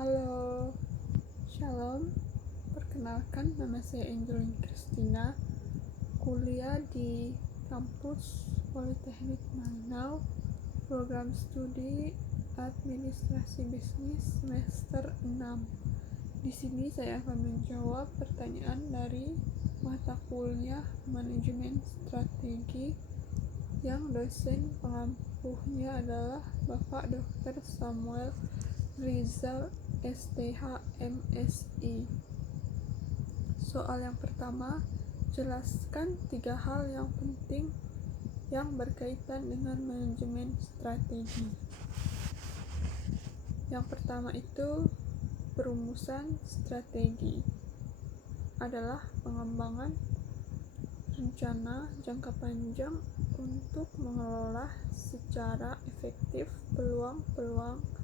Halo, Shalom. Perkenalkan, nama saya Angelin Christina, kuliah di kampus Politeknik Mangnau, program studi Administrasi Bisnis semester 6. Di sini saya akan menjawab pertanyaan dari mata kuliah Manajemen Strategi yang dosen pengampuhnya adalah Bapak Dr. Samuel Rizal STH MSI. Soal yang pertama, jelaskan 3 hal yang penting yang berkaitan dengan manajemen strategi. Yang pertama itu, perumusan strategi adalah pengembangan rencana jangka panjang untuk mengelola secara efektif peluang-peluang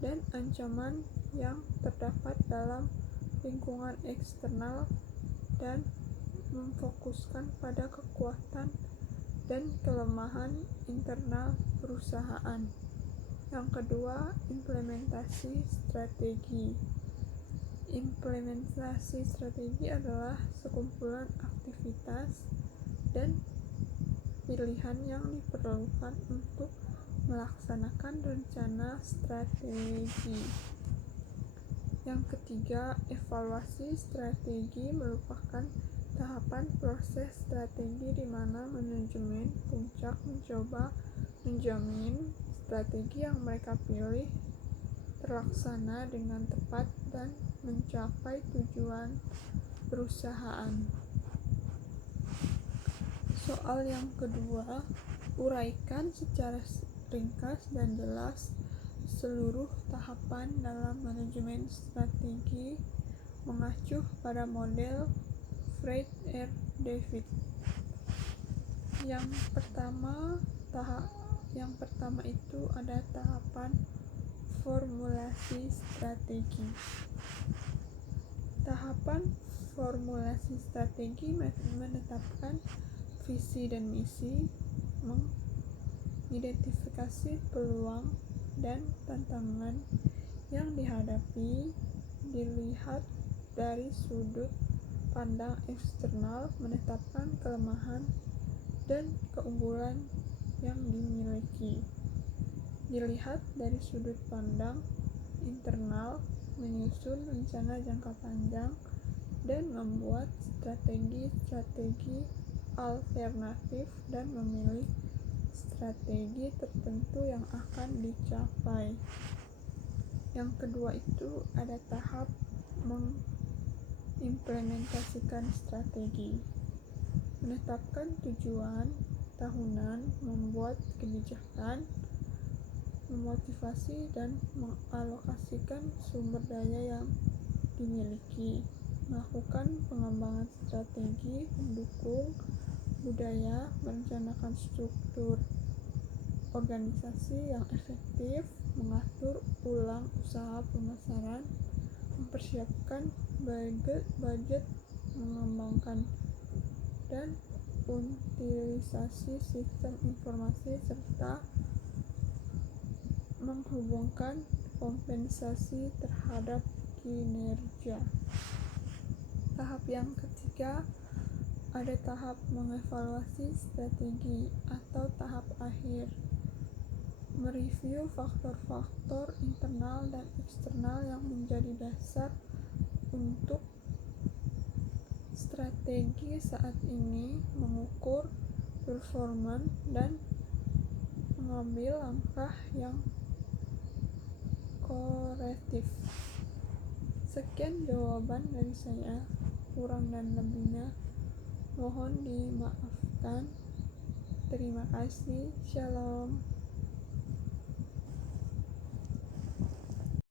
dan ancaman yang terdapat dalam lingkungan eksternal dan memfokuskan pada kekuatan dan kelemahan internal perusahaan. Yang kedua, implementasi strategi. Implementasi strategi adalah sekumpulan aktivitas dan pilihan yang diperlukan untuk melaksanakan rencana strategi. Yang ketiga, evaluasi strategi merupakan tahapan proses strategi di mana manajemen puncak mencoba menjamin strategi yang mereka pilih terlaksana dengan tepat dan mencapai tujuan perusahaan. Soal yang kedua, uraikan secara ringkas dan jelas seluruh tahapan dalam manajemen strategi mengacu pada model Fried R. David. Yang pertama itu ada tahapan formulasi strategi. Tahapan formulasi strategi menetapkan visi dan misi, mengidentifikasi peluang dan tantangan yang dihadapi, dilihat dari sudut pandang eksternal, menetapkan kelemahan dan keunggulan yang dimiliki, dilihat dari sudut pandang internal, menyusun rencana jangka panjang, dan membuat strategi alternatif dan memilih strategi tertentu yang akan dicapai. Yang kedua itu ada tahap mengimplementasikan strategi. Menetapkan tujuan tahunan, membuat kebijakan, memotivasi dan mengalokasikan sumber daya yang dimiliki, melakukan pengembangan strategi, mendukung budaya, merencanakan struktur organisasi yang efektif, mengatur ulang usaha pemasaran, mempersiapkan budget, mengembangkan dan utilisasi sistem informasi, serta menghubungkan kompensasi terhadap kinerja. Tahap yang ketiga ada tahap mengevaluasi strategi atau tahap akhir, mereview faktor-faktor internal dan eksternal yang menjadi dasar untuk strategi saat ini, mengukur performa dan mengambil langkah yang korektif. Sekian jawaban dari saya, kurang dan lebihnya mohon dimaafkan. Terima kasih. Shalom.